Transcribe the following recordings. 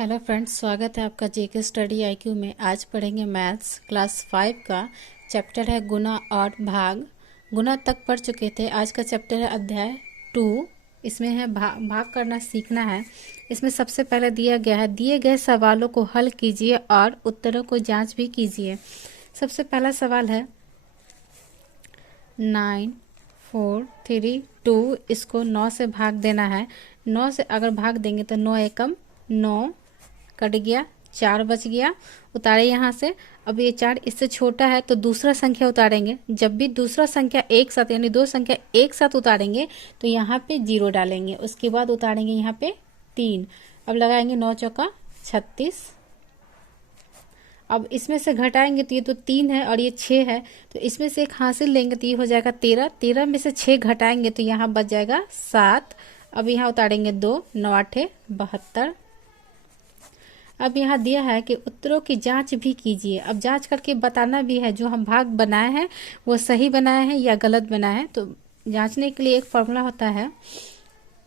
Hello friends, स्वागत है आपका जेके स्टडी आईक्यू में। आज पढ़ेंगे मैथ्स क्लास 5 का चैप्टर है गुना और भाग। गुना तक पढ़ चुके थे। आज का चैप्टर है अध्याय 2। इसमें है भाग करना सीखना है। इसमें सबसे पहले दिया गया है, दिए गए सवालों को हल कीजिए और उत्तरों को जांच भी कीजिए। सबसे पहला सवाल है 9 4 3 2, इसको 9 से भाग देना है। 9 से अगर भाग देंगे तो 9 एकम 9 कट गया, 4 बच गया, उतारे यहाँ से। अब ये 4 इससे छोटा है तो दूसरा संख्या उतारेंगे। जब भी दूसरा संख्या एक साथ यानी दो संख्या एक साथ उतारेंगे तो यहाँ पे 0 डालेंगे। उसके बाद उतारेंगे यहाँ पे 3। अब लगाएंगे 9 चौका 36। अब इसमें से घटाएंगे तो ये तो 3 है और ये 6 है, तो इसमें से एक हासिल लेंगे तो ये हो जाएगा 13। 13 में से 6 घटाएंगे तो यहाँ बच जाएगा 7। अब यहाँ उतारेंगे 2, 9 8 72। अब यहाँ दिया है कि उत्तरों की जांच भी कीजिए। अब जांच करके बताना भी है जो हम भाग बनाए हैं वो सही बनाए हैं या गलत बनाए हैं। तो जांचने के लिए एक फॉर्मूला होता है,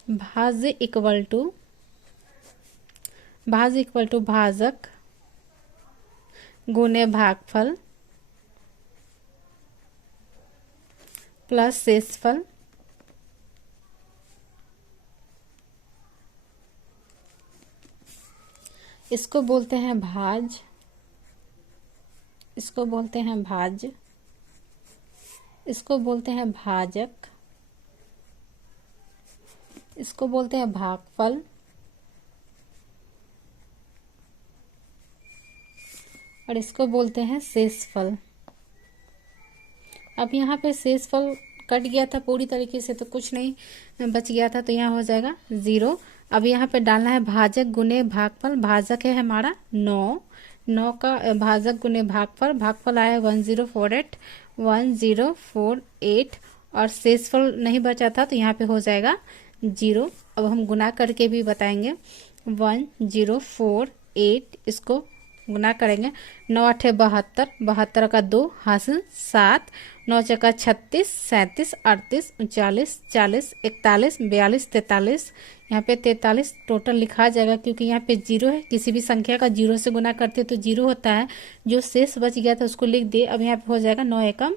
भाज्य इक्वल टू भाजक गुने भागफल प्लस शेषफल इसको बोलते हैं भाज, इसको बोलते हैं भाज्य, इसको बोलते हैं भाजक, इसको बोलते हैं भागफल और इसको बोलते हैं शेषफल। अब यहाँ पे शेषफल कट गया था पूरी तरीके से तो कुछ नहीं बच गया था, तो यहाँ हो जाएगा 0। अब यहाँ पे डालना है भाजक गुने भागफल। भाजक है हमारा 9, 9 का भाजक गुने भागफल। भागफल आया 1048 और शेषफल नहीं बचा था तो यहाँ पे हो जाएगा 0। अब हम गुना करके भी बताएंगे। 1048 इसको गुना करेंगे। 9 8 72, 72 का 2 हासिल 7, 9 चौका 36, 37 38 39 40 41 42 43। यहाँ पे 43 टोटल लिखा जाएगा क्योंकि यहाँ पे 0 है। किसी भी संख्या का 0 से गुना करते तो 0 होता है। जो शेष बच गया था उसको लिख दे। अब यहाँ पे हो जाएगा 9 एकम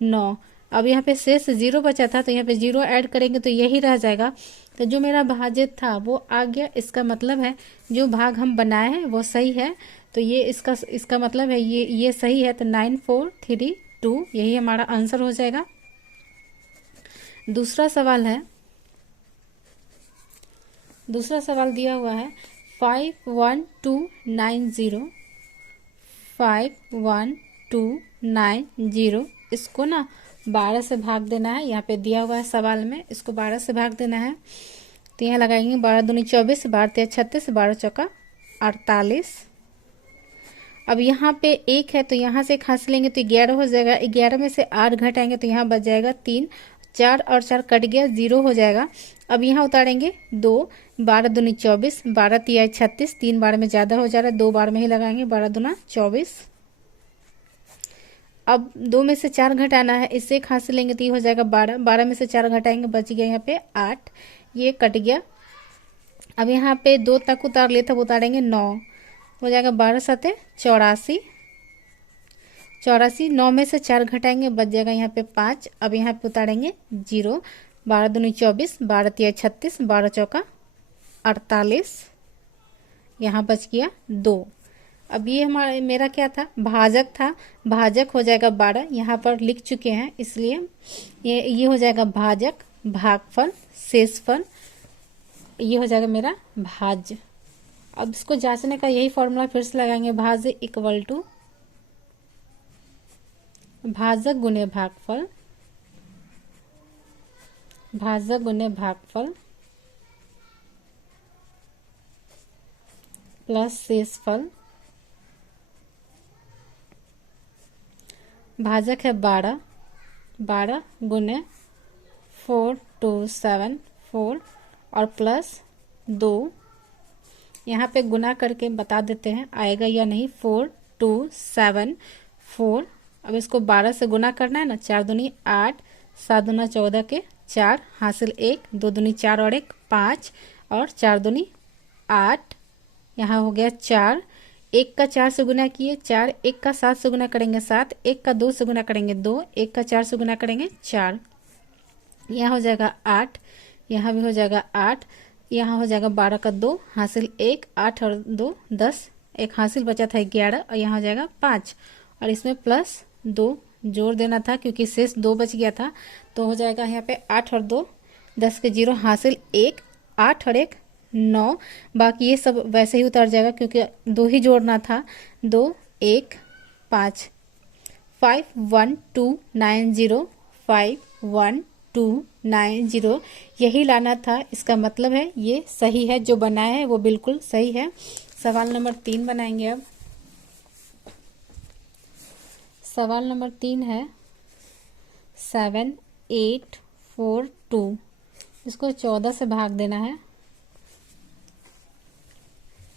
9। अब यहाँ पे शेष 0 बचा था तो यहाँ पे 0 ऐड करेंगे तो यही रह जाएगा। तो जो मेरा भाज्य था वो आ गया। इसका मतलब है जो भाग हम बनाए हैं वो सही है। तो ये इसका मतलब है ये सही है। तो 9 4 3 2 यही हमारा आंसर हो जाएगा। दूसरा सवाल दिया हुआ है 51290, 51290। इसको ना 12 से भाग देना है। यहाँ पे दिया हुआ है सवाल में, इसको 12 से भाग देना है। तो यहाँ लगाएंगे 12 दूनी 24, 12 तेरह 36, 12 चौका 48। अब यहाँ पे 1 है तो यहाँ से एक हासिल लेंगे तो 11 हो जाएगा। 11 में से 8 घटाएंगे तो यहाँ बच जाएगा 3। 4 और 4 कट गया, 0 हो जाएगा। अब यहाँ उतारेंगे 2, 12 दूनी 24, 12 तिया 36, 3 बार में ज़्यादा हो जा रहा है, 2 बार में ही लगाएंगे। 12 दूना 24। अब 2 में से 4 घटाना है, इससे एक हासिल लेंगे तो ये हो जाएगा 12। 12 में से 4 घटाएंगे, बच गया यहाँ पे 8, ये कट गया। अब यहाँ पे 2 तक उतार लिए, तब उतारेंगे 9, हो जाएगा 12 सते 84। 84, 9 में से 4 घटाएंगे, बच जाएगा यहाँ पे 5। अब यहाँ पे उतारेंगे 0, 12 दूनी 24, 12 तिया 36, 12 चौका 48, यहाँ बच गया 2। अब ये मेरा क्या था, भाजक था। भाजक हो जाएगा 12, यहाँ पर लिख चुके हैं इसलिए ये हो जाएगा भाजक, भागफल, शेषफल, ये हो जाएगा मेरा भाज्य। अब इसको जांचने का यही फॉर्मूला फिर से लगाएंगे, भाज्य इक्वल टू भाजक गुने भागफल, भाजक गुने भागफल प्लस शेषफल। भाजक है 12, 12 गुने 4 2 7 4 और प्लस 2। यहाँ पे गुना करके बता देते हैं आएगा या नहीं। 4 2 7 4। अब इसको 12 से गुना करना है ना। 4 दूनी 8, 7 दूना 14 के 4 हासिल 1, 2 दूनी 4 और 1 5 और 4 दूनी 8, यहाँ हो गया 4, 1 का 4 से गुना किए 4, 1 का 7 से गुना करेंगे 7, 1 का 2 से गुना करेंगे 2, 1 का 4 से गुना करेंगे 4। यहाँ हो जाएगा 8, यहाँ भी हो जाएगा 8, यहाँ हो जाएगा 12 का 2 हासिल 1, 8 और 2 10, एक हासिल बचा था 11 और यहाँ हो जाएगा 5 और इसमें प्लस 2 जोड़ देना था क्योंकि शेष 2 बच गया था। तो हो जाएगा यहाँ पे 8 और 2 10 के 0 हासिल 1, 8 और 1 9। बाकी ये सब वैसे ही उतर जाएगा क्योंकि 2 ही जोड़ना था। 2 1 5 51290 51290 यही लाना था। इसका मतलब है ये सही है, जो बनाया है वो बिल्कुल सही है। सवाल नंबर 3 बनाएंगे। अब सवाल नंबर 3 है 7842, इसको 14 से भाग देना है।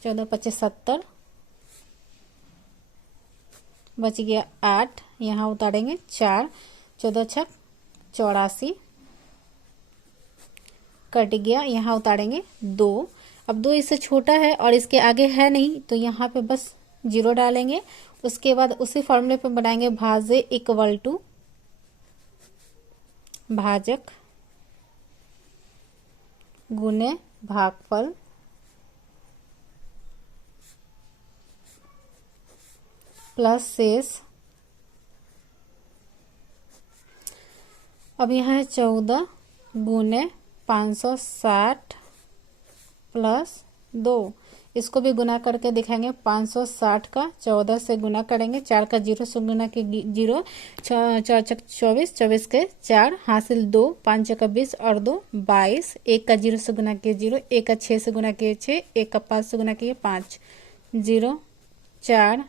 14 25 70, बच गया 8, यहाँ उतारेंगे 4, 14 छक 84, कट गया, यहाँ उतारेंगे 2। अब 2 इससे छोटा है और इसके आगे है नहीं तो यहाँ पे बस 0 डालेंगे। उसके बाद उसी फॉर्मूले पे बनाएंगे भाज्य इक्वल टू भाजक गुने भागफल प्लस शेष। अब यहाँ है 14 गुने 560 प्लस 2, इसको भी गुना करके दिखाएंगे। 560 का 14 से गुना करेंगे, 4 का 0 से गुना के 0, 4 चक 24, 24 के 4 हासिल 2, 5 चक 20 और 2 22, 1 का 0 से गुना किए 0, 1 का 6 से गुना किए 6, 1 का 5 से गुना किए 5, 0 4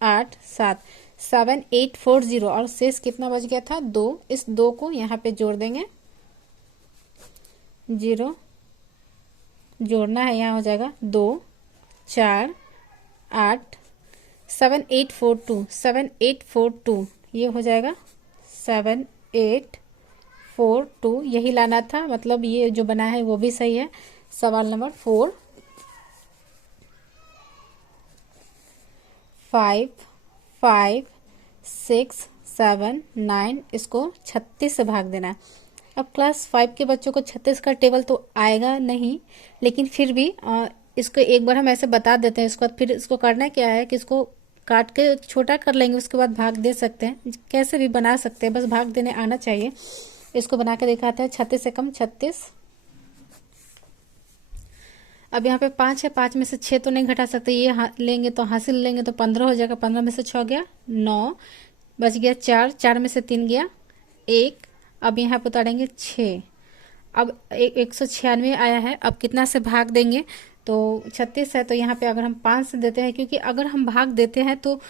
8 7 7840 और शेष कितना बच गया था 2। इस 2 को यहाँ पे जोड़ देंगे, 0 जोड़ना है, यहाँ हो जाएगा 2 4 8 7842 7842 ये हो जाएगा 7842, यही लाना था। मतलब ये जो बना है वो भी सही है। सवाल नंबर 4 5 5 6 7 9, इसको 36 से भाग देना है। अब क्लास 5 के बच्चों को 36 का टेबल तो आएगा नहीं, लेकिन फिर भी इसको एक बार हम ऐसे बता देते हैं। इसके बाद फिर इसको करना क्या है कि इसको काट के छोटा कर लेंगे, उसके बाद भाग दे सकते हैं, कैसे भी बना सकते हैं, बस भाग देने आना चाहिए। इसको बना के दिखाते हैं। 36 से कम 36। अब यहाँ पे 5 है, 5 में से 6 तो नहीं घटा सकते, ये लेंगे तो हासिल लेंगे तो 15 हो जाएगा। 15 में से 6 गया 9, बच गया 4, 4 में से 3 गया 1। अब यहाँ पे उतारेंगे 6। अब 196 आया है। अब कितना से भाग देंगे तो 36 है, तो यहाँ पे अगर हम 5 से देते हैं, क्योंकि अगर हम भाग देते हैं तो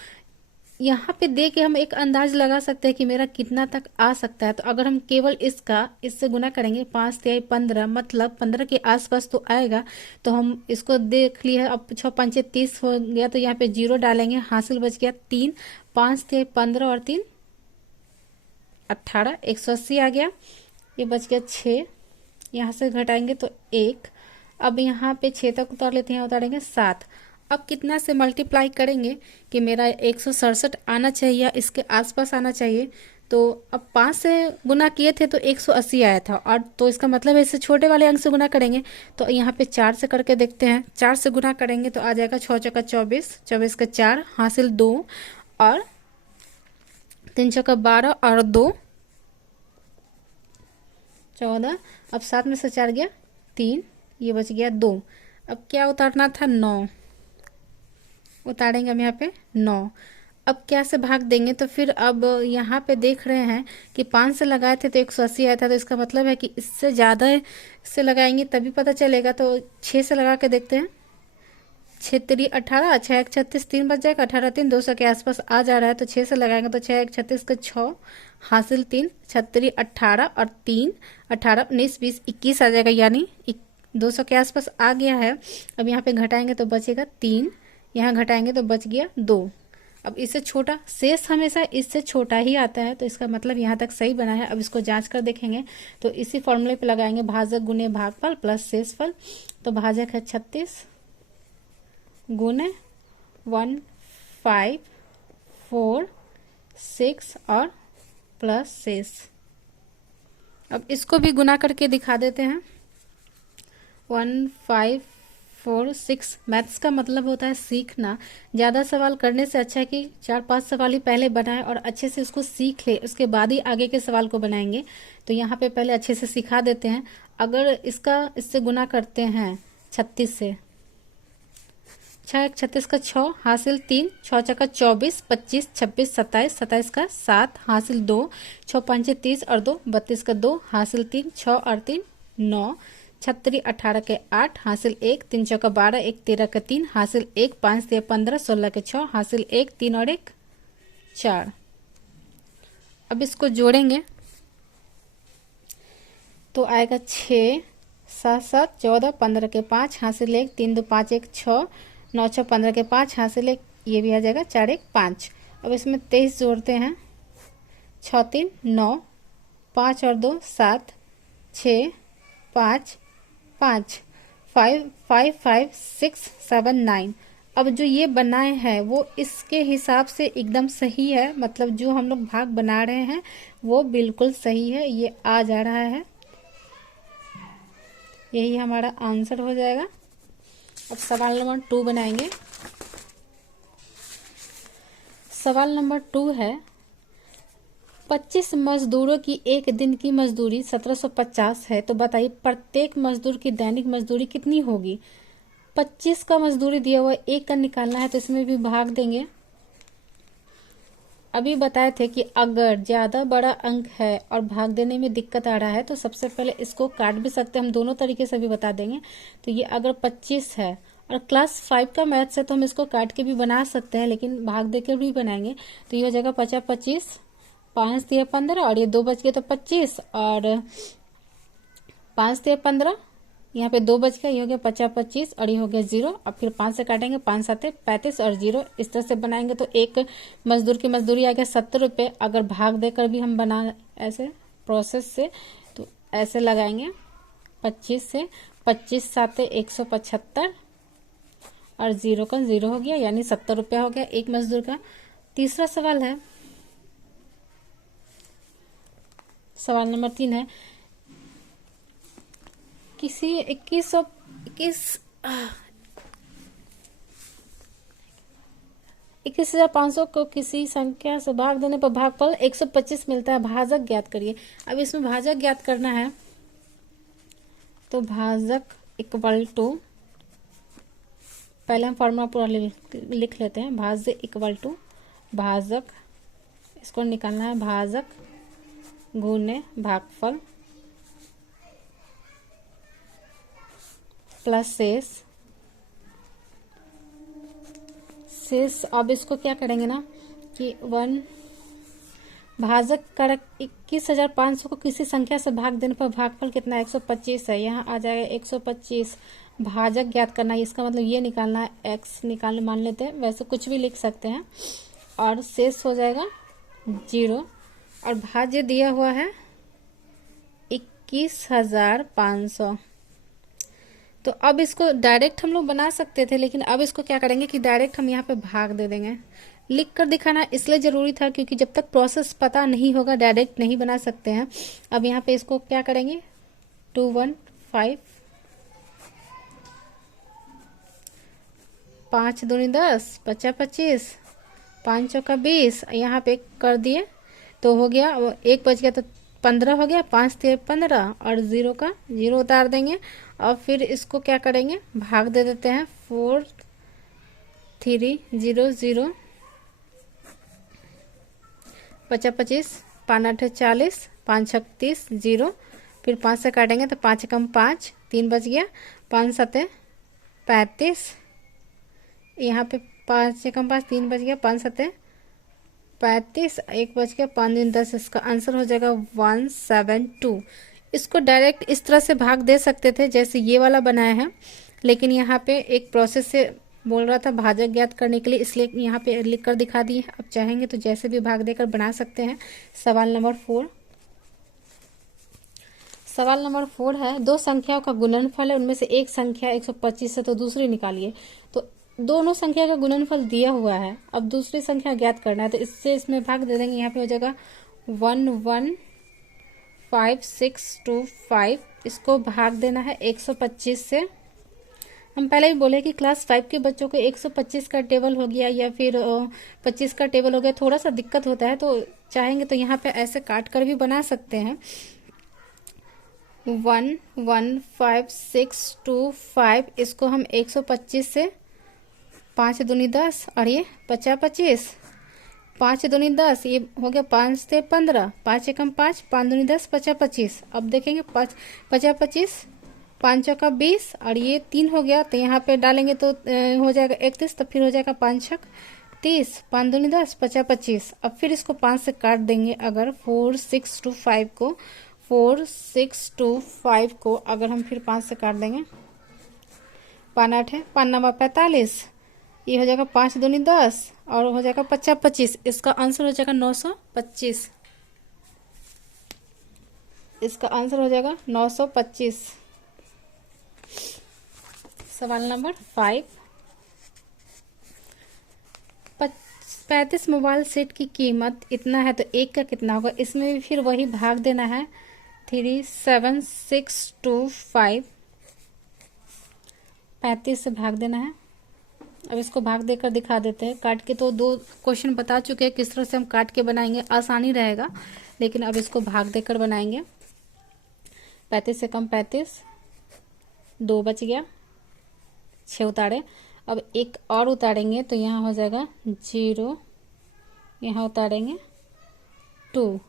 यहाँ पे दे के हम एक अंदाज लगा सकते हैं कि मेरा कितना तक आ सकता है। तो अगर हम केवल इससे गुना करेंगे 5 3 15, मतलब 15 के आसपास तो आएगा। तो हम इसको देख लिए। अब 6 5 30 हो गया, तो यहाँ पे 0 डालेंगे, हासिल बच गया 3, 5 3 15 और 3 18, 180 आ गया। ये बच गया 6, यहाँ से घटाएंगे तो 1। अब यहाँ पे 6 तक उतार लेते हैं, उतारेंगे 7। अब कितना से मल्टीप्लाई करेंगे कि मेरा 167 आना चाहिए या इसके आसपास आना चाहिए। तो अब 5 से गुना किए थे तो 180 आया था, और तो इसका मतलब है इससे छोटे वाले अंक से गुना करेंगे। तो यहाँ पे 4 से करके देखते हैं। 4 से गुना करेंगे तो आ जाएगा 6 चौका 24, 24 का 4 हासिल 2 और 3 चौका 12 और 2 14। अब 7 में से 4 गया 3, ये बच गया 2। अब क्या उतारना था 9, उतारेंगे हम यहाँ पे 9। अब क्या से भाग देंगे तो फिर अब यहाँ पे देख रहे हैं कि 5 से लगाए थे तो 180 आया था, तो इसका मतलब है कि इससे ज़्यादा से लगाएंगे तभी पता चलेगा। तो 6 से लगा के देखते हैं। 6 3 18, 6 1 36, 3 बच जाएगा, 18 3 200 के आसपास आ जा रहा है। तो 6 से लगाएंगे तो 6 1 36 का 6 हासिल 3, 36 18 और 3 18 19 20 21 आ जाएगा, यानी 200 के आसपास आ गया है। अब यहाँ पे घटाएंगे तो बचेगा 3, यहाँ घटाएंगे तो बच गया 2। अब इससे छोटा शेष हमेशा इससे छोटा ही आता है, तो इसका मतलब यहाँ तक सही बना है। अब इसको जांच कर देखेंगे तो इसी फॉर्मूले पे लगाएंगे, भाजक गुने भागफल प्लस शेषफल। तो भाजक है 36 गुने 1 5 4 6 और प्लस 6। अब इसको भी गुना करके दिखा देते हैं। 1 5 4 6। मैथ्स का मतलब होता है सीखना। ज़्यादा सवाल करने से अच्छा है कि 4-5 सवाल ही पहले बनाएं और अच्छे से उसको सीख ले, उसके बाद ही आगे के सवाल को बनाएंगे। तो यहाँ पे पहले अच्छे से सिखा देते हैं। अगर इससे गुना करते हैं 36 से, 6 1 36 का 6 हासिल 3, 6 चौका 24, 25 26 27, 27 का 7 हासिल 2, 6 5 30 और 2 32 का 2 हासिल 3, 6 और 3 9, 36 18 के 8 हासिल 1, 3 चौका 12, 1 13 का 3 हासिल 1, 5 3 15 16 के 6 हासिल 1, 3 और 1 4। अब इसको जोड़ेंगे तो आएगा 6 7 7 14 15 के 5 हासिल 1, 3 2 5 1 6, 9 6 15 के 5 हासिल 1, ये भी आ जाएगा 4 1 5। अब इसमें 23 जोड़ते हैं। 6 3 9, 5 और 2 7, 6 5 5 5 5 5 6 7 9। अब जो ये बनाए हैं वो इसके हिसाब से एकदम सही है, मतलब जो हम लोग भाग बना रहे हैं वो बिल्कुल सही है, ये आ जा रहा है। यही हमारा आंसर हो जाएगा। अब सवाल नंबर 2 बनाएंगे। सवाल नंबर 2 है 25 मजदूरों की एक दिन की मजदूरी 1750 है, तो बताइए प्रत्येक मजदूर की दैनिक मजदूरी कितनी होगी। 25 का मजदूरी दिया हुआ, एक का निकालना है तो इसमें भी भाग देंगे। अभी बताए थे कि अगर ज़्यादा बड़ा अंक है और भाग देने में दिक्कत आ रहा है तो सबसे पहले इसको काट भी सकते हैं, हम दोनों तरीके से भी बता देंगे। तो ये अगर 25 है और क्लास 5 का मैथ्स है तो हम इसको काट के भी बना सकते हैं, लेकिन भाग देकर भी बनाएंगे। तो ये हो जाएगा 50 25, 5 3 15 और ये 2 बच गए तो 25 और 5 3 15, यहाँ पे 2 बच गया, ये हो गया 50 25 और ये हो गया 0। अब फिर 5 से काटेंगे, 5 7 35 और 0, इस तरह से बनाएंगे तो एक मजदूर की मजदूरी आ गया 70 रुपये। अगर भाग देकर भी हम बना ऐसे प्रोसेस से तो ऐसे लगाएंगे 25 से, 25 7 175 और 0 का 0 हो गया, यानी 70 रुपया हो गया एक मजदूर का। तीसरा सवाल है, सवाल नंबर 3 है किसी 21,500 को किसी संख्या से भाग देने पर भागफल 125 मिलता है, भाजक ज्ञात करिए। अब इसमें भाजक ज्ञात करना है तो भाजक इक्वल टू, पहले हम फॉर्मूला पूरा लिख लेते हैं। भाज्य इक्वल टू भाजक, इसको निकालना है भाजक गुने भागफल प्लस शेष। अब इसको क्या करेंगे ना कि 1 भाजक कर 21,500 को किसी संख्या से भाग देने पर भागफल कितना है, 125 है, यहाँ आ जाएगा 125। भाजक ज्ञात करना है, इसका मतलब ये निकालना है, x निकालने मान लेते हैं, वैसे कुछ भी लिख सकते हैं। और शेष हो जाएगा 0 और भाज्य दिया हुआ है 21,500। तो अब इसको डायरेक्ट हम लोग बना सकते थे, लेकिन अब इसको क्या करेंगे कि डायरेक्ट हम यहाँ पे भाग दे देंगे। लिख कर दिखाना इसलिए ज़रूरी था क्योंकि जब तक प्रोसेस पता नहीं होगा डायरेक्ट नहीं बना सकते हैं। अब यहाँ पे इसको क्या करेंगे 2 1 5, 5 2 10, 50 25, 5 चौका 20, यहाँ पे कर दिए तो हो गया, एक बच गया तो 15 हो गया, 5 3 15 और 0 का 0 उतार देंगे। और फिर इसको क्या करेंगे भाग दे देते हैं 4 3 0 0, 50 25, 5 8 40, 5 36 0, फिर 5 से काटेंगे तो 5 कम 5, 3 बच गया, 5 7 35, यहाँ पे 5 से कम 5, 3 बच गया, 5 7 35, 1 बच गया, 5 3 10, इसका आंसर हो जाएगा 172। इसको डायरेक्ट इस तरह से भाग दे सकते थे जैसे ये वाला बनाया है, लेकिन यहाँ पे एक प्रोसेस से बोल रहा था भाजक ज्ञात करने के लिए, इसलिए यहाँ पे लिख कर दिखा दिए। अब चाहेंगे तो जैसे भी भाग देकर बना सकते हैं। सवाल नंबर 4, सवाल नंबर 4 है 2 संख्याओं का गुणनफल है, उनमें से एक संख्या 125 है तो दूसरी निकालिए। तो दोनों संख्या का गुणनफल दिया हुआ है, अब दूसरी संख्या ज्ञात करना है, तो इससे इसमें भाग दे देंगे। यहाँ पे हो जाएगा 115,625, इसको भाग देना है 125 से। हम पहले भी बोले कि क्लास 5 के बच्चों को 125 का टेबल हो गया या फिर 25 का टेबल हो गया, थोड़ा सा दिक्कत होता है, तो चाहेंगे तो यहाँ पे ऐसे काट कर भी बना सकते हैं। 115,625, इसको हम 125 से 5 दूनी 10 और ये 50 25, 5 दूनी 10, ये हो गया 5 से 15, 5 एकम 5, 5 दूनी 10, 50 25। अब देखेंगे 50 25, 5 चौका 20 और ये 3 हो गया, तो यहाँ पे डालेंगे तो हो जाएगा 31, तो फिर हो जाएगा 5 छक 30, 5 दूनी 10, 50 25। अब फिर इसको 5 से काट देंगे। अगर 4625 को अगर हम फिर 5 से काट देंगे, 5 8 है, 5 9 45, ये हो जाएगा 5 दूनी 10 और हो जाएगा 50 25। इसका आंसर हो जाएगा 925। इसका आंसर हो जाएगा 925। सवाल नंबर 5, 35 मोबाइल सेट की कीमत इतना है, तो एक का कितना होगा? इसमें भी फिर वही भाग देना है। 37625, 35 से भाग देना है। अब इसको भाग देकर दिखा देते हैं काट के। तो 2 क्वेश्चन बता चुके हैं किस तरह से हम काट के बनाएंगे, आसानी रहेगा, लेकिन अब इसको भाग देकर बनाएंगे। 35 से कम 35, 2 बच गया, 6 उतारे। अब एक और उतारेंगे तो यहाँ हो जाएगा 0, यहाँ उतारेंगे 2।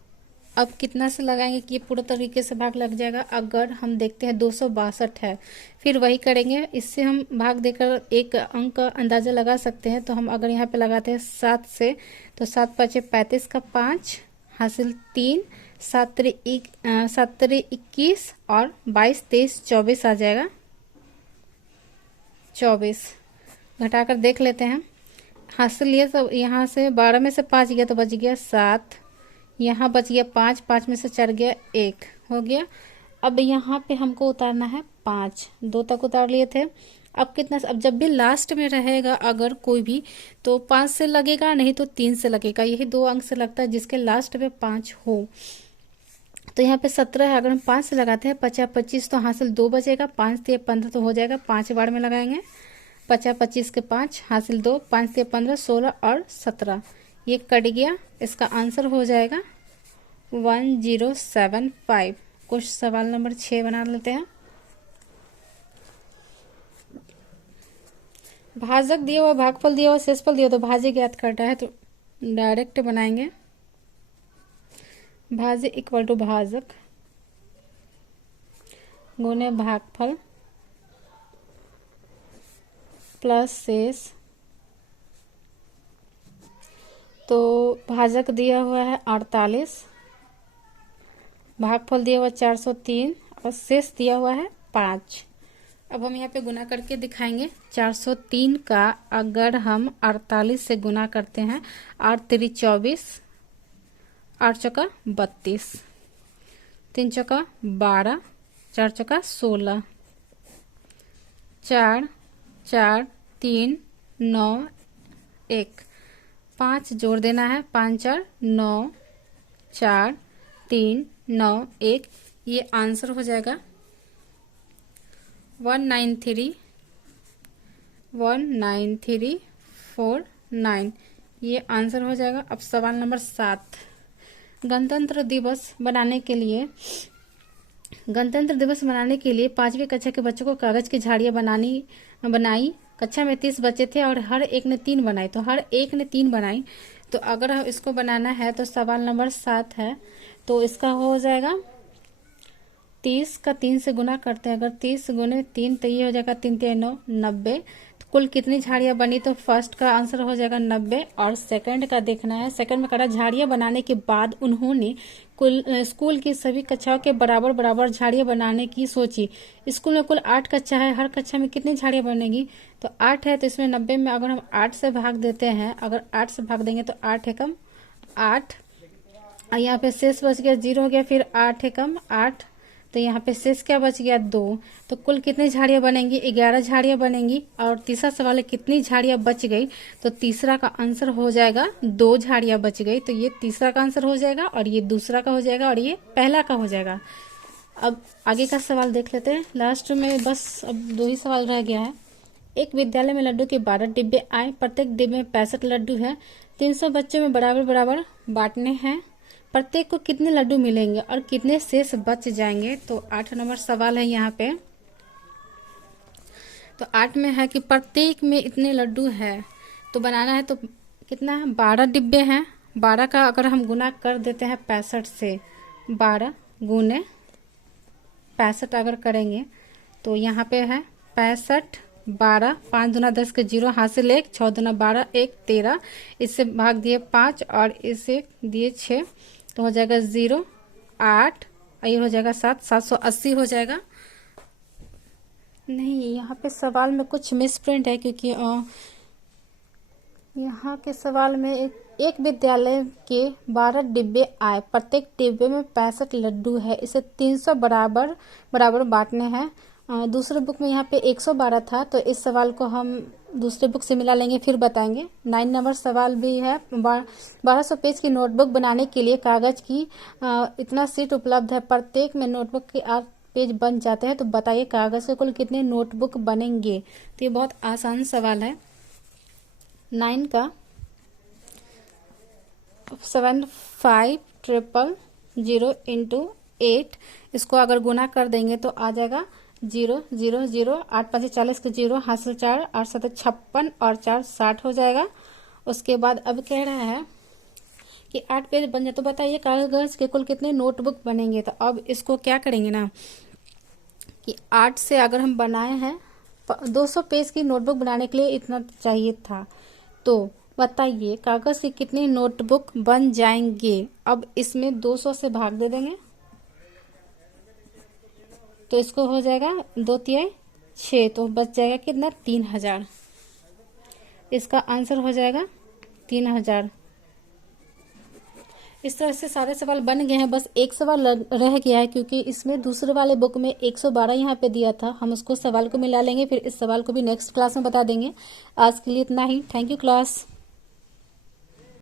अब कितना से लगाएंगे कि ये पूरा तरीके से भाग लग जाएगा? अगर हम देखते हैं 262 है, फिर वही करेंगे, इससे हम भाग देकर एक अंक का अंदाज़ा लगा सकते हैं। तो हम अगर यहाँ पे लगाते हैं 7 से, तो 7 5 35 का 5 हासिल 3, 7 3 21 और 22 23 24 आ जाएगा। 24 घटाकर देख लेते हैं। हासिल ये सब, यहाँ से 12 में से 5 गया तो बच गया 7, यहाँ बच गया 5, 5 में से 4 गया 1, हो गया। अब यहाँ पे हमको उतारना है 5, 2 तक उतार लिए थे। अब कितना? अब जब भी लास्ट में रहेगा अगर कोई भी, तो 5 से लगेगा, नहीं तो 3 से लगेगा। यही 2 अंक से लगता है जिसके लास्ट में 5 हो। तो यहाँ पे 17 है, अगर हम 5 से लगाते हैं 50 25, तो हासिल 2 बचेगा, 5 3 15 तो हो जाएगा। 5 बार में लगाएंगे, 50 25 के 5 हासिल 2, 5 3 15 16 और 17, ये कट गया। इसका आंसर हो जाएगा 1075। कुछ सवाल नंबर 6 बना लेते हैं। भाजक दिया हुआ, भागफल दिया हुआ, शेषफल दिया हुआ, तो भाज्य ज्ञात करना है, तो डायरेक्ट बनाएंगे। भाज्य इक्वल टू भाजक गुने भागफल प्लस शेष। तो भाजक दिया हुआ है 48, भागफल दिया हुआ 403 और शेष दिया हुआ है 5। अब हम यहाँ पे गुना करके दिखाएंगे। 403 का अगर हम 48 से गुना करते हैं, 8 3 24, 8 चौका 32, 3 चौका 12, 4 चौका 16, 4 4 3 9 1, 5 जोड़ देना है, 5 4 9, 4 3 9 1, ये आंसर हो जाएगा 19349, ये आंसर हो जाएगा। अब सवाल नंबर 7, गणतंत्र दिवस बनाने के लिए 5वीं कक्षा के बच्चों को कागज की झाड़ियाँ बनाई। कक्षा में 30 बच्चे थे और हर एक ने 3 बनाई, तो हर एक ने 3 बनाई। तो अगर हम इसको बनाना है तो सवाल नंबर 7 है, तो इसका हो जाएगा 30 का 3 से गुना करते हैं। अगर 30 गुने 3, तो ये हो जाएगा 3 3 9 90। तो कुल कितनी झाड़ियाँ बनी? तो फर्स्ट का आंसर हो जाएगा 90 और सेकंड का देखना है। सेकंड में करा झाड़ियाँ बनाने के बाद उन्होंने कुल स्कूल की सभी कक्षाओं के बराबर बराबर झाड़ियाँ बनाने की सोची। स्कूल में कुल 8 कक्षा है, हर कक्षा में कितनी झाड़ियाँ बनेगी? तो 8 है, तो इसमें 90 में अगर हम 8 से भाग देते हैं, अगर 8 से भाग देंगे तो 8 एकम 8, यहाँ पे शेष बच गया 0 हो गया, फिर 8 एकम 8, तो यहाँ पे शेष क्या बच गया 2। तो कुल कितनी झाड़ियाँ बनेंगी 11 झाड़ियाँ बनेंगी। और तीसरा सवाल है कितनी झाड़ियाँ बच गई, तो तीसरा का आंसर हो जाएगा 2 झाड़ियाँ बच गई। तो ये तीसरा का आंसर हो जाएगा और ये दूसरा का हो जाएगा और ये पहला का हो जाएगा। अब आगे का सवाल देख लेते हैं। लास्ट में बस अब 2 ही सवाल रह गया है। एक विद्यालय में लड्डू के 12 डिब्बे आए, प्रत्येक डिब्बे में 65 लड्डू है, 300 बच्चों में बराबर बराबर बांटने हैं, प्रत्येक को कितने लड्डू मिलेंगे और कितने शेष बच जाएंगे। तो 8 नंबर सवाल है यहाँ पे। तो 8 में है कि प्रत्येक में इतने लड्डू है, तो बनाना है तो कितना है 12 डिब्बे हैं। 12 का अगर हम गुना कर देते हैं 65 से, 12 गुने 65 अगर करेंगे तो यहाँ पे है 65 12, 5 दूना 10 के 0 हासिल 1, 6 दूना 12 1 13, इससे भाग दिए 5 और इसे दिए 6, तो हो जाएगा 0 8, ये हो जाएगा 7, 780 हो जाएगा। नहीं, यहाँ पे सवाल में कुछ मिसप्रिंट है, क्योंकि यहाँ के सवाल में एक विद्यालय के 12 डिब्बे आए, प्रत्येक डिब्बे में 65 लड्डू है, इसे 300 बराबर बराबर बांटने हैं। दूसरे बुक में यहाँ पे 112 था, तो इस सवाल को हम दूसरे बुक से मिला लेंगे फिर बताएंगे। 9 नंबर सवाल भी है। 1200 पेज की नोटबुक बनाने के लिए कागज की इतना सीट उपलब्ध है, प्रत्येक में नोटबुक के 8 पेज बन जाते हैं, तो बताइए कागज के कुल कितने नोटबुक बनेंगे। तो ये बहुत आसान सवाल है। 9 का 7500 इंटू 8, इसको अगर गुना कर देंगे तो आ जाएगा 0 0 0, 8 5 40 के 0 हासिल 4, 8 7 56 और 4 60 हो जाएगा। उसके बाद अब कह रहा है कि 8 पेज बन जाए, तो बताइए कागज के कुल कितने नोटबुक बनेंगे। तो अब इसको क्या करेंगे ना कि 8 से अगर हम बनाए हैं 200 पेज की नोटबुक बनाने के लिए इतना चाहिए था, तो बताइए कागज के कितने नोटबुक बन जाएंगे। अब इसमें 200 से भाग दे देंगे, तो इसको हो जाएगा 2 तिहाई 6, तो बच जाएगा कितना 3000। इसका आंसर हो जाएगा 3000। इस तरह से सारे सवाल बन गए हैं। बस एक सवाल रह गया है, क्योंकि इसमें दूसरे वाले बुक में 112 यहाँ पे दिया था, हम उसको सवाल को मिला लेंगे, फिर इस सवाल को भी नेक्स्ट क्लास में बता देंगे। आज के लिए इतना ही। Thank you class.